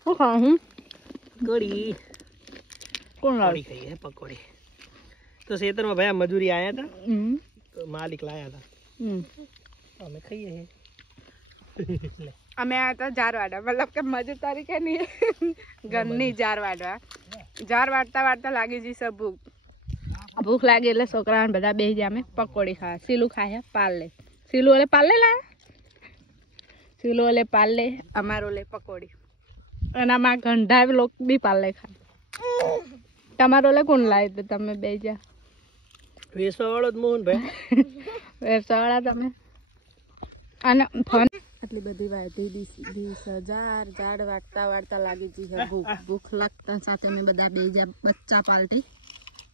શું ખાવું कड़ी કોણ कड़ी खाई है पकौड़ी। तो सेतर में भैया मजूरी आया था હમ तो मालिक लाया था तो हमें खाइए है। અમે આ તો જાર વાડવા મતલબ કે મજૂર તરીકે નહીં ઘરની જાર વાડવા જાર વાડતા વાડતા લાગી જઈશે ભૂખ લાગે એટલે છોકરાને બધા બેસી જાય અમે પકોડી ખાવા સીલું ખાય પાલે સીલું ઓલે પાલે લાયા સીલું ઓલે પાલે અમારો લે પકોડી અને આમાં ગંઢા લોક બી પાલે ખાય તમારો લે કોણ લાવે તો તમે બે જા વેસવા વાળો જ મોહન ભાઈ વેરસાવાળા તમે અને ફોન આટલી બધી વાયદી ડીશ જાર ઝાડ વાટતા વાટતા લાગી ગઈ છે ભૂખ લાગતા સાથે અમે બધા બે જા બચ્ચા પાર્ટી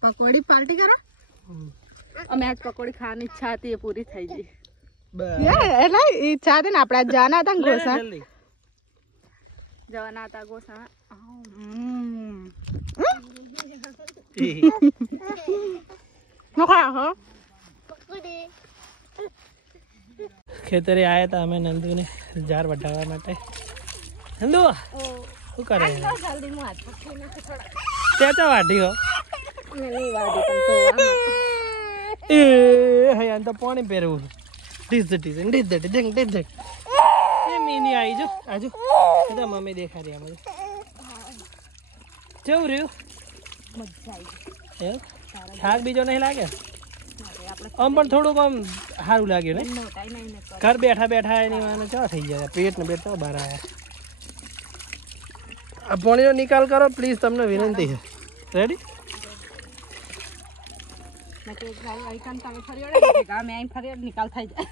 પકોડી પાર્ટી કરો અમે આજ પકોડી ખાવાની ઈચ્છા હતી એ પૂરી થઈ ગઈ એટલે ઈચ્છા હતી ને આપણે જવાના હતા ને ગોસા જવાના હતા ગોસા खेतरे आया था हमें नंदू ने जार बढ़ावा माटे नंदू શું કરે જલ્દી હું હાથ પકડીને થોડા ચાચા વાઢી હો નહીં વાડી પણ તો એ હયાન તો પાણી પહેરવું ડીઝ એ મીની આવી જો આજો બધા મમ્મી દેખા રહ્યા મને કેવું રહ્યું મજા આવી એવું શાક બીજો નહીં લાગે આમ પણ થોડુંક આમ સારું લાગ્યું ને ઘર બેઠા બેઠા એની મને ચા થઈ ગયા પેટ ને પેટ બહાર આવ્યા આ પાણીનો નિકાલ કરો પ્લીઝ તમને વિનંતી છે રેડી નિકાલ થઈ જાય